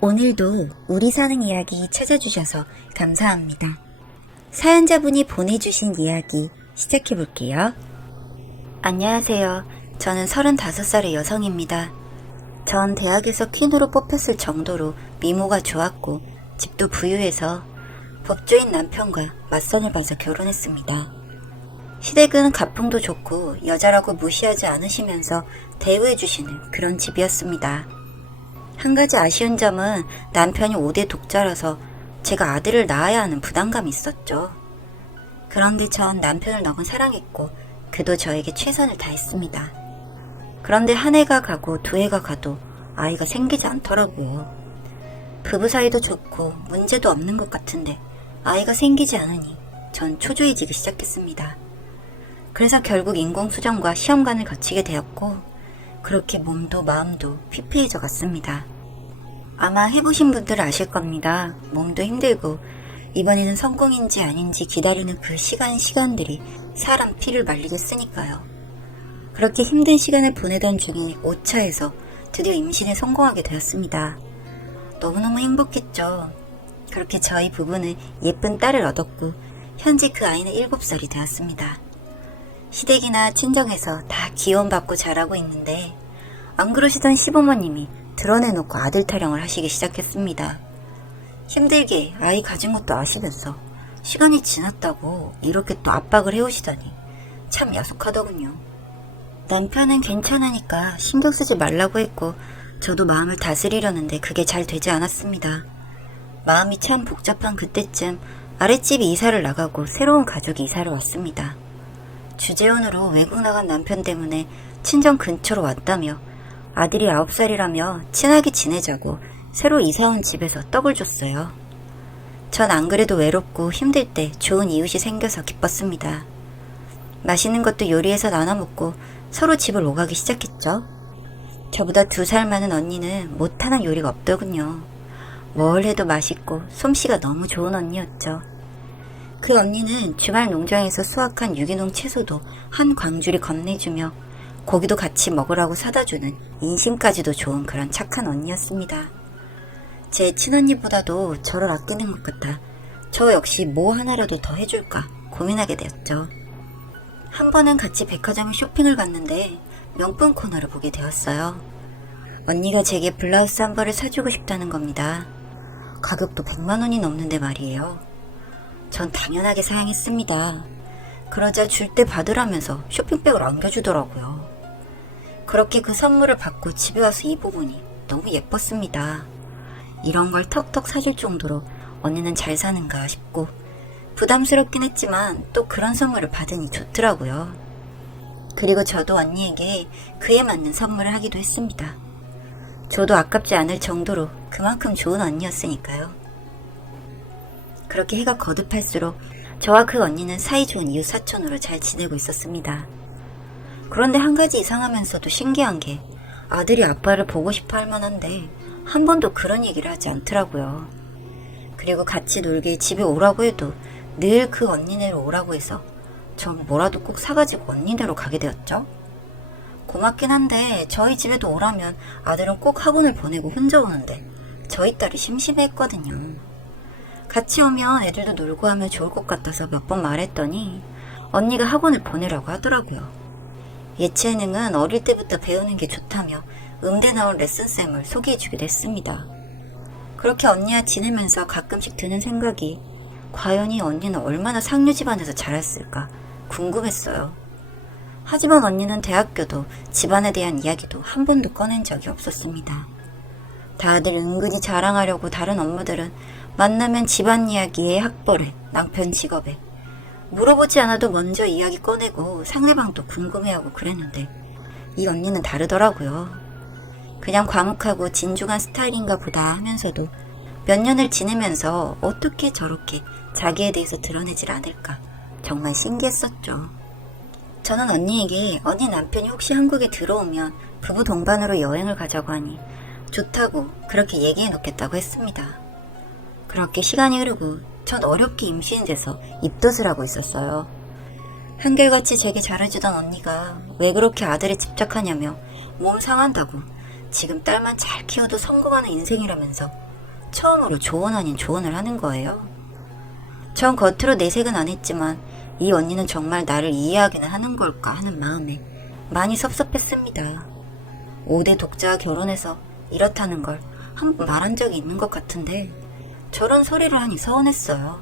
오늘도 우리 사는 이야기 찾아주셔서 감사합니다. 사연자분이 보내주신 이야기 시작해볼게요. 안녕하세요. 저는 35살의 여성입니다. 전 대학에서 퀸으로 뽑혔을 정도로 미모가 좋았고 집도 부유해서 법조인 남편과 맞선을 봐서 결혼했습니다. 시댁은 가풍도 좋고 여자라고 무시하지 않으시면서 대우해주시는 그런 집이었습니다. 한 가지 아쉬운 점은 남편이 5대 독자라서 제가 아들을 낳아야 하는 부담감이 있었죠. 그런데 전 남편을 너무 사랑했고 그도 저에게 최선을 다했습니다. 그런데 한 해가 가고 두 해가 가도 아이가 생기지 않더라고요. 부부 사이도 좋고 문제도 없는 것 같은데 아이가 생기지 않으니 전 초조해지기 시작했습니다. 그래서 결국 인공수정과 시험관을 거치게 되었고 그렇게 몸도 마음도 피폐해져 갔습니다. 아마 해보신 분들 아실 겁니다. 몸도 힘들고 이번에는 성공인지 아닌지 기다리는 그 시간들이 사람 피를 말리게 쓰니까요. 그렇게 힘든 시간을 보내던 중에 5차에서 드디어 임신에 성공하게 되었습니다. 너무너무 행복했죠. 그렇게 저희 부부는 예쁜 딸을 얻었고 현재 그 아이는 7살이 되었습니다. 시댁이나 친정에서 다 기원받고 자라고 있는데 안 그러시던 시부모님이 드러내놓고 아들 타령을 하시기 시작했습니다. 힘들게 아이 가진 것도 아시면서 시간이 지났다고 이렇게 또 압박을 해오시다니 참 야속하더군요. 남편은 괜찮으니까 신경 쓰지 말라고 했고 저도 마음을 다스리려는데 그게 잘 되지 않았습니다. 마음이 참 복잡한 그때쯤 아랫집이 이사를 나가고 새로운 가족이 이사를 왔습니다. 주재원으로 외국 나간 남편 때문에 친정 근처로 왔다며 아들이 9살이라며 친하게 지내자고 새로 이사온 집에서 떡을 줬어요. 전 안 그래도 외롭고 힘들 때 좋은 이웃이 생겨서 기뻤습니다. 맛있는 것도 요리해서 나눠 먹고 서로 집을 오가기 시작했죠. 저보다 2살 많은 언니는 못하는 요리가 없더군요. 뭘 해도 맛있고 솜씨가 너무 좋은 언니였죠. 그 언니는 주말 농장에서 수확한 유기농 채소도 한 광주리 건네주며 고기도 같이 먹으라고 사다주는 인심까지도 좋은 그런 착한 언니였습니다. 제 친언니보다도 저를 아끼는 것 같아 저 역시 뭐 하나라도 더 해줄까 고민하게 되었죠. 한 번은 같이 백화점에 쇼핑을 갔는데 명품 코너를 보게 되었어요. 언니가 제게 블라우스 한 벌을 사주고 싶다는 겁니다. 가격도 100만 원이 넘는데 말이에요. 전 당연하게 사양했습니다. 그러자 줄 때 받으라면서 쇼핑백을 안겨주더라고요. 그렇게 그 선물을 받고 집에 와서 입어보니 너무 예뻤습니다. 이런 걸 턱턱 사줄 정도로 언니는 잘 사는가 싶고 부담스럽긴 했지만 또 그런 선물을 받으니 좋더라고요. 그리고 저도 언니에게 그에 맞는 선물을 하기도 했습니다. 저도 아깝지 않을 정도로 그만큼 좋은 언니였으니까요. 그렇게 해가 거듭할수록 저와 그 언니는 사이좋은 이웃 사촌으로 잘 지내고 있었습니다. 그런데 한 가지 이상하면서도 신기한 게 아들이 아빠를 보고 싶어 할 만한데 한 번도 그런 얘기를 하지 않더라고요. 그리고 같이 놀게 집에 오라고 해도 늘 그 언니네로 오라고 해서 전 뭐라도 꼭 사가지고 언니네로 가게 되었죠. 고맙긴 한데 저희 집에도 오라면 아들은 꼭 학원을 보내고 혼자 오는데 저희 딸이 심심해했거든요. 같이 오면 애들도 놀고 하면 좋을 것 같아서 몇 번 말했더니 언니가 학원을 보내라고 하더라고요. 예체능은 어릴 때부터 배우는 게 좋다며 음대 나온 레슨쌤을 소개해주기도 했습니다. 그렇게 언니와 지내면서 가끔씩 드는 생각이 과연 이 언니는 얼마나 상류 집안에서 자랐을까 궁금했어요. 하지만 언니는 대학교도 집안에 대한 이야기도 한 번도 꺼낸 적이 없었습니다. 다들 은근히 자랑하려고 다른 엄마들은 만나면 집안 이야기에 학벌에 남편 직업에 물어보지 않아도 먼저 이야기 꺼내고 상대방도 궁금해하고 그랬는데 이 언니는 다르더라고요. 그냥 과묵하고 진중한 스타일인가 보다 하면서도 몇 년을 지내면서 어떻게 저렇게 자기에 대해서 드러내질 않을까 정말 신기했었죠. 저는 언니에게 언니 남편이 혹시 한국에 들어오면 부부 동반으로 여행을 가자고 하니 좋다고 그렇게 얘기해 놓겠다고 했습니다. 그렇게 시간이 흐르고 전 어렵게 임신돼서 입덧을 하고 있었어요. 한결같이 제게 잘해주던 언니가 왜 그렇게 아들에 집착하냐며 몸 상한다고 지금 딸만 잘 키워도 성공하는 인생이라면서 처음으로 조언 아닌 조언을 하는 거예요. 전 겉으로 내색은 안 했지만 이 언니는 정말 나를 이해하기는 하는 걸까 하는 마음에 많이 섭섭했습니다. 5대 독자와 결혼해서 이렇다는 걸 한 번 말한 적이 있는 것 같은데 저런 소리를 하니 서운했어요.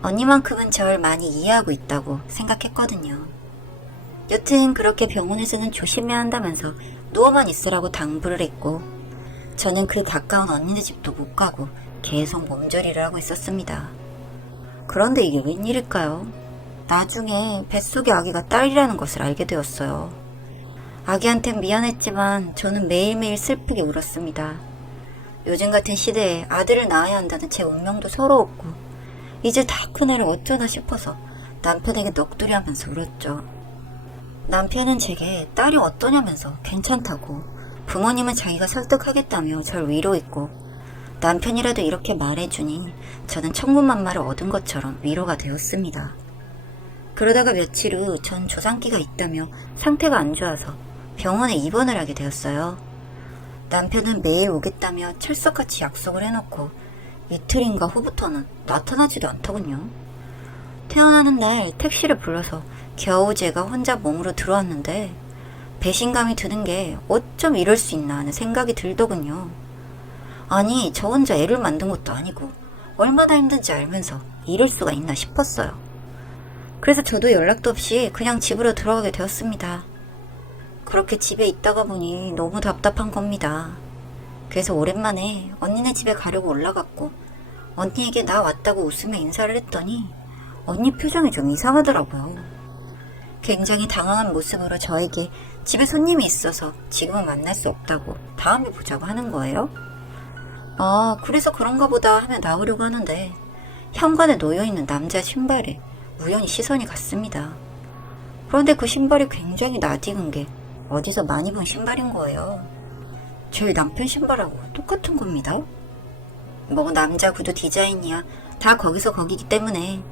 언니만큼은 절 많이 이해하고 있다고 생각했거든요. 여튼 그렇게 병원에서는 조심해야 한다면서 누워만 있으라고 당부를 했고 저는 그 가까운 언니네 집도 못 가고 계속 몸조리를 하고 있었습니다. 그런데 이게 웬일일까요? 나중에 뱃속의 아기가 딸이라는 것을 알게 되었어요. 아기한텐 미안했지만 저는 매일매일 슬프게 울었습니다. 요즘 같은 시대에 아들을 낳아야 한다는 제 운명도 서러웠고 이제 다 큰 애를 어쩌나 싶어서 남편에게 넋두리하면서 울었죠. 남편은 제게 딸이 어떠냐면서 괜찮다고, 부모님은 자기가 설득하겠다며 절 위로했고 남편이라도 이렇게 말해주니 저는 천군만마를 얻은 것처럼 위로가 되었습니다. 그러다가 며칠 후 전 조상기가 있다며 상태가 안 좋아서 병원에 입원을 하게 되었어요. 남편은 매일 오겠다며 철석같이 약속을 해놓고 이틀인가 후부터는 나타나지도 않더군요. 태어나는 날 택시를 불러서 겨우 제가 혼자 몸으로 들어왔는데 배신감이 드는 게 어쩜 이럴 수 있나 하는 생각이 들더군요. 아니, 저 혼자 애를 만든 것도 아니고 얼마나 힘든지 알면서 이럴 수가 있나 싶었어요. 그래서 저도 연락도 없이 그냥 집으로 들어가게 되었습니다. 그렇게 집에 있다가 보니 너무 답답한 겁니다. 그래서 오랜만에 언니네 집에 가려고 올라갔고 언니에게 나 왔다고 웃으며 인사를 했더니 언니 표정이 좀 이상하더라고요. 굉장히 당황한 모습으로 저에게 집에 손님이 있어서 지금은 만날 수 없다고 다음에 보자고 하는 거예요. 아, 그래서 그런가 보다 하며 나오려고 하는데 현관에 놓여있는 남자 신발에 우연히 시선이 갔습니다. 그런데 그 신발이 굉장히 낯익은 게 어디서 많이 본 신발인 거예요. 저희 남편 신발하고 똑같은 겁니다. 뭐 남자 구두 디자인이야 다 거기서 거기기 때문에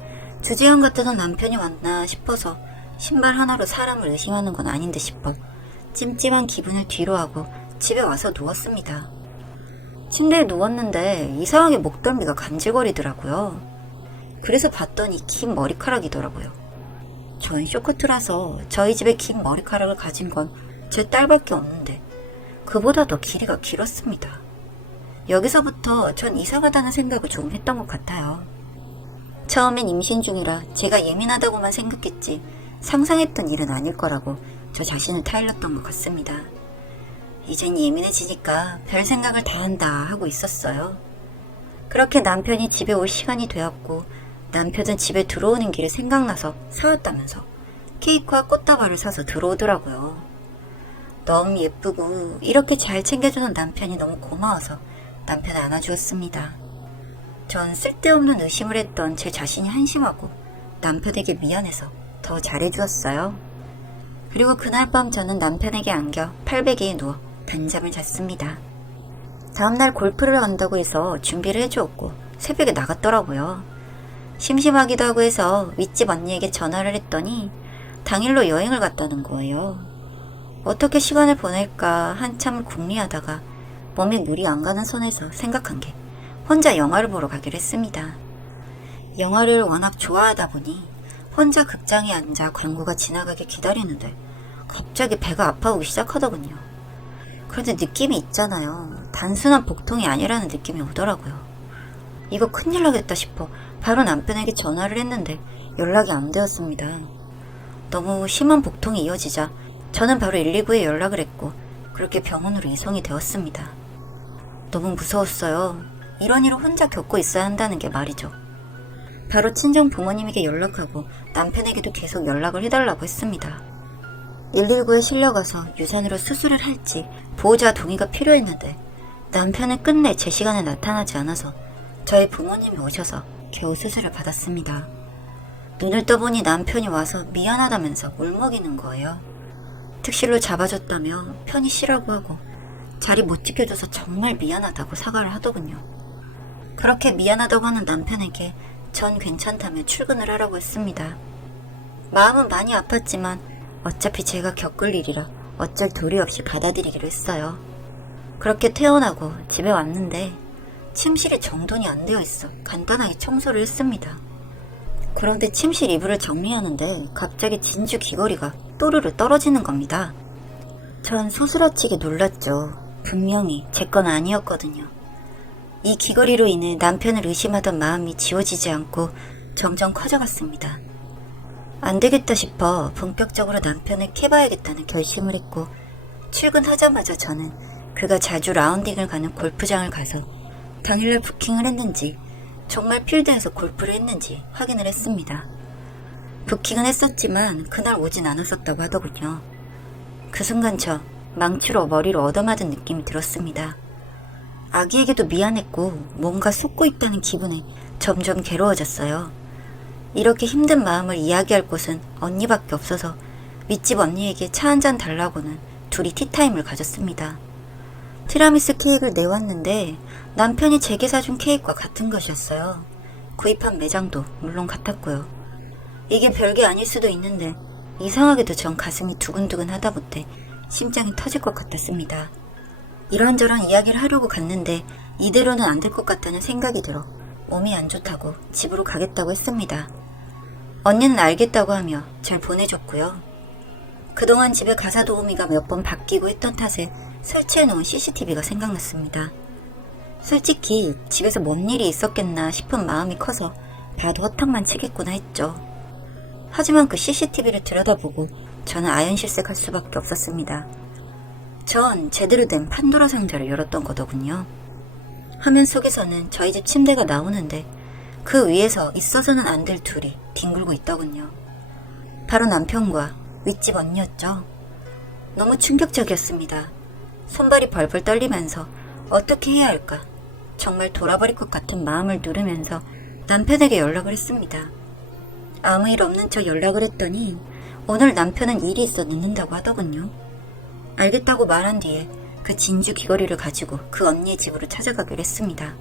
주재현 같은 남편이 왔나 싶어서 신발 하나로 사람을 의심하는 건 아닌데 싶어 찜찜한 기분을 뒤로하고 집에 와서 누웠습니다. 침대에 누웠는데 이상하게 목덜미가 간질거리더라고요. 그래서 봤더니 긴 머리카락이더라고요. 전 쇼커트라서 저희 집에 긴 머리카락을 가진 건 제 딸밖에 없는데 그보다 더 길이가 길었습니다. 여기서부터 전 이상하다는 생각을 좀 했던 것 같아요. 처음엔 임신 중이라 제가 예민하다고만 생각했지 상상했던 일은 아닐 거라고 저 자신을 타일렀던 것 같습니다. 이젠 예민해지니까 별 생각을 다 한다 하고 있었어요. 그렇게 남편이 집에 올 시간이 되었고 남편은 집에 들어오는 길에 생각나서 사왔다면서 케이크와 꽃다발을 사서 들어오더라고요. 너무 예쁘고 이렇게 잘 챙겨주는 남편이 너무 고마워서 남편을 안아주었습니다. 전 쓸데없는 의심을 했던 제 자신이 한심하고 남편에게 미안해서 더 잘해주었어요. 그리고 그날 밤 저는 남편에게 안겨 팔베개에 누워 단잠을 잤습니다. 다음날 골프를 간다고 해서 준비를 해주었고 새벽에 나갔더라고요. 심심하기도 하고 해서 윗집 언니에게 전화를 했더니 당일로 여행을 갔다는 거예요. 어떻게 시간을 보낼까 한참을 궁리하다가 몸에 물이 안 가는 선에서 생각한 게 혼자 영화를 보러 가기로 했습니다. 영화를 워낙 좋아하다 보니 혼자 극장에 앉아 광고가 지나가게 기다리는데 갑자기 배가 아파오기 시작하더군요. 그런데 느낌이 있잖아요. 단순한 복통이 아니라는 느낌이 오더라고요. 이거 큰일 나겠다 싶어 바로 남편에게 전화를 했는데 연락이 안 되었습니다. 너무 심한 복통이 이어지자 저는 바로 119에 연락을 했고 그렇게 병원으로 이송이 되었습니다. 너무 무서웠어요. 이런 일을 혼자 겪고 있어야 한다는 게 말이죠. 바로 친정 부모님에게 연락하고 남편에게도 계속 연락을 해달라고 했습니다. 119에 실려가서 유산으로 수술을 할지 보호자 동의가 필요했는데 남편은 끝내 제 시간에 나타나지 않아서 저희 부모님이 오셔서 겨우 수술을 받았습니다. 눈을 떠보니 남편이 와서 미안하다면서 울먹이는 거예요. 특실로 잡아줬다며 편히 쉬라고 하고 자리 못 지켜줘서 정말 미안하다고 사과를 하더군요. 그렇게 미안하다고 하는 남편에게 전 괜찮다며 출근을 하라고 했습니다. 마음은 많이 아팠지만 어차피 제가 겪을 일이라 어쩔 도리 없이 받아들이기로 했어요. 그렇게 퇴원하고 집에 왔는데 침실이 정돈이 안 되어 있어 간단하게 청소를 했습니다. 그런데 침실 이불을 정리하는데 갑자기 진주 귀걸이가 또르르 떨어지는 겁니다. 전 소스라치게 놀랐죠. 분명히 제 건 아니었거든요. 이 귀걸이로 인해 남편을 의심하던 마음이 지워지지 않고 점점 커져갔습니다. 안 되겠다 싶어 본격적으로 남편을 캐봐야겠다는 결심을 했고, 출근하자마자 저는 그가 자주 라운딩을 가는 골프장을 가서 당일날 부킹을 했는지, 정말 필드에서 골프를 했는지 확인을 했습니다. 부킹은 했었지만 그날 오진 않았었다고 하더군요. 그 순간 저 망치로 머리를 얻어맞은 느낌이 들었습니다. 아기에게도 미안했고 뭔가 속고 있다는 기분에 점점 괴로워졌어요. 이렇게 힘든 마음을 이야기할 곳은 언니밖에 없어서 윗집 언니에게 차 한잔 달라고는 둘이 티타임을 가졌습니다. 티라미수 케이크를 내왔는데 남편이 제게 사준 케이크와 같은 것이었어요. 구입한 매장도 물론 같았고요. 이게 별게 아닐 수도 있는데 이상하게도 전 가슴이 두근두근 하다 못해 심장이 터질 것 같았습니다. 이런저런 이야기를 하려고 갔는데 이대로는 안 될 것 같다는 생각이 들어 몸이 안 좋다고 집으로 가겠다고 했습니다. 언니는 알겠다고 하며 절 보내줬고요. 그동안 집에 가사 도우미가 몇 번 바뀌고 했던 탓에 설치해놓은 CCTV가 생각났습니다. 솔직히 집에서 뭔 일이 있었겠나 싶은 마음이 커서 봐도 허탕만 치겠구나 했죠. 하지만 그 CCTV를 들여다보고 저는 아연실색할 수밖에 없었습니다. 전 제대로 된 판도라 상자를 열었던 거더군요. 화면 속에서는 저희 집 침대가 나오는데 그 위에서 있어서는 안 될 둘이 뒹굴고 있더군요. 바로 남편과 윗집 언니였죠. 너무 충격적이었습니다. 손발이 벌벌 떨리면서 어떻게 해야 할까, 정말 돌아버릴 것 같은 마음을 누르면서 남편에게 연락을 했습니다. 아무 일 없는 척 연락을 했더니 오늘 남편은 일이 있어 늦는다고 하더군요. 알겠다고 말한 뒤에 그 진주 귀걸이를 가지고 그 언니의 집으로 찾아가기로 했습니다.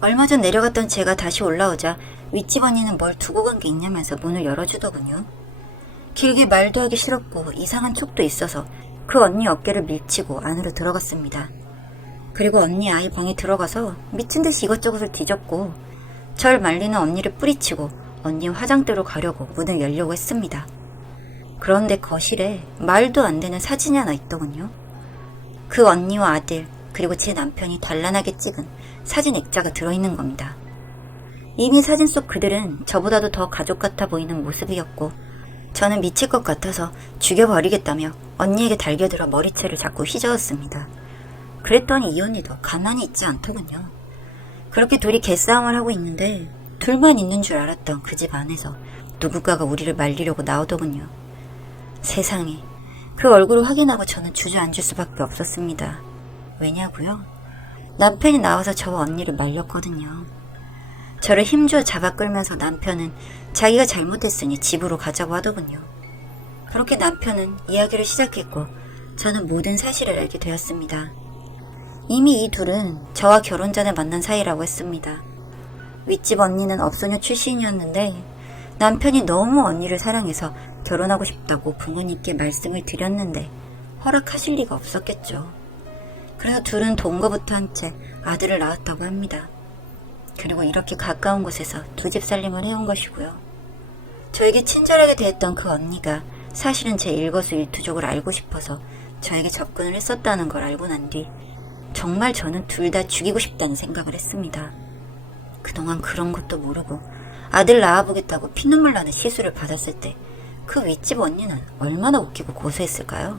얼마 전 내려갔던 제가 다시 올라오자 윗집 언니는 뭘 두고 간 게 있냐면서 문을 열어주더군요. 길게 말도 하기 싫었고 이상한 촉도 있어서 그 언니 어깨를 밀치고 안으로 들어갔습니다. 그리고 언니 아이 방에 들어가서 미친듯이 이것저것을 뒤졌고 절 말리는 언니를 뿌리치고 언니 화장대로 가려고 문을 열려고 했습니다. 그런데 거실에 말도 안 되는 사진이 하나 있더군요. 그 언니와 아들 그리고 제 남편이 단란하게 찍은 사진 액자가 들어있는 겁니다. 이미 사진 속 그들은 저보다도 더 가족 같아 보이는 모습이었고 저는 미칠 것 같아서 죽여버리겠다며 언니에게 달겨들어 머리채를 자꾸 휘저었습니다. 그랬더니 이 언니도 가만히 있지 않더군요. 그렇게 둘이 개싸움을 하고 있는데 둘만 있는 줄 알았던 그 집 안에서 누군가가 우리를 말리려고 나오더군요. 세상에, 그 얼굴을 확인하고 저는 주저앉을 수밖에 없었습니다. 왜냐고요? 남편이 나와서 저와 언니를 말렸거든요. 저를 힘주어 잡아 끌면서 남편은 자기가 잘못했으니 집으로 가자고 하더군요. 그렇게 남편은 이야기를 시작했고 저는 모든 사실을 알게 되었습니다. 이미 이 둘은 저와 결혼 전에 만난 사이라고 했습니다. 윗집 언니는 업소녀 출신이었는데 남편이 너무 언니를 사랑해서 결혼하고 싶다고 부모님께 말씀을 드렸는데 허락하실 리가 없었겠죠. 그래서 둘은 동거부터 한 채 아들을 낳았다고 합니다. 그리고 이렇게 가까운 곳에서 두 집 살림을 해온 것이고요. 저에게 친절하게 대했던 그 언니가 사실은 제 일거수일투족을 알고 싶어서 저에게 접근을 했었다는 걸 알고 난 뒤 정말 저는 둘 다 죽이고 싶다는 생각을 했습니다. 그동안 그런 것도 모르고 아들 낳아보겠다고 피눈물 나는 시술을 받았을 때 그 윗집 언니는 얼마나 웃기고 고소했을까요?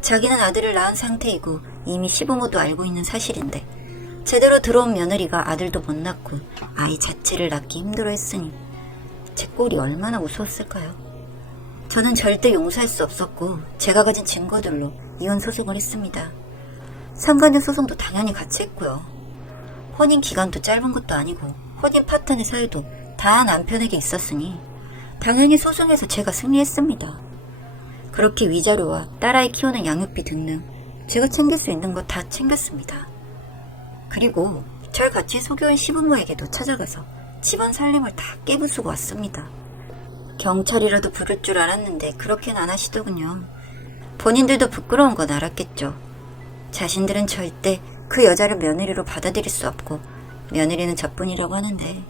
자기는 아들을 낳은 상태이고 이미 시부모도 알고 있는 사실인데 제대로 들어온 며느리가 아들도 못 낳고 아이 자체를 낳기 힘들어했으니 제 꼴이 얼마나 우스웠을까요? 저는 절대 용서할 수 없었고 제가 가진 증거들로 이혼 소송을 했습니다. 상간녀 소송도 당연히 같이 했고요. 혼인 기간도 짧은 것도 아니고 혼인 파탄의 사유도 다 남편에게 있었으니 당연히 소송에서 제가 승리했습니다. 그렇게 위자료와 딸아이 키우는 양육비 등등 제가 챙길 수 있는 거 다 챙겼습니다. 그리고 절 같이 속여온 시부모에게도 찾아가서 집안 살림을 다 깨부수고 왔습니다. 경찰이라도 부를 줄 알았는데 그렇게는 안 하시더군요. 본인들도 부끄러운 건 알았겠죠. 자신들은 절대 그 여자를 며느리로 받아들일 수 없고 며느리는 저뿐이라고 하는데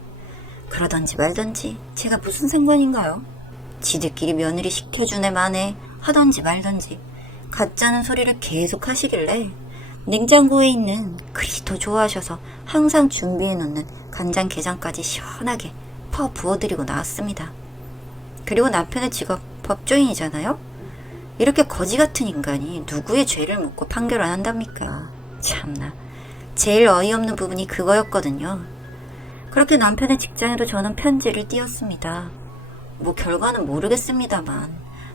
그러던지 말던지 제가 무슨 상관인가요? 지들끼리 며느리 시켜주네 마네 하던지 말던지 가짜는 소리를 계속 하시길래 냉장고에 있는 그리도 좋아하셔서 항상 준비해놓는 간장게장까지 시원하게 퍼 부어드리고 나왔습니다. 그리고 남편의 직업 법조인이잖아요? 이렇게 거지 같은 인간이 누구의 죄를 묻고 판결을 한답니까? 참나. 제일 어이없는 부분이 그거였거든요. 그렇게 남편의 직장에도 저는 편지를 띄웠습니다. 뭐 결과는 모르겠습니다만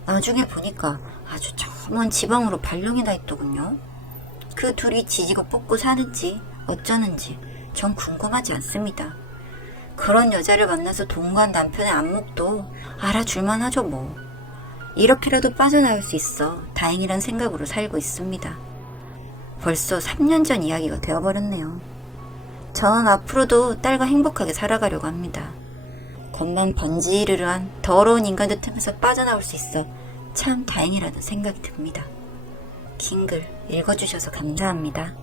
나중에 보니까 아주 저 먼 지방으로 발령이 나 있더군요. 그 둘이 지지고 뽑고 사는지 어쩌는지 전 궁금하지 않습니다. 그런 여자를 만나서 동거한 남편의 안목도 알아줄만 하죠 뭐. 이렇게라도 빠져나올 수 있어 다행이란 생각으로 살고 있습니다. 벌써 3년 전 이야기가 되어버렸네요. 전 앞으로도 딸과 행복하게 살아가려고 합니다. 겉만 번지르르한 더러운 인간들 틈에서 빠져나올 수 있어 참 다행이라는 생각이 듭니다. 긴 글 읽어주셔서 감사합니다.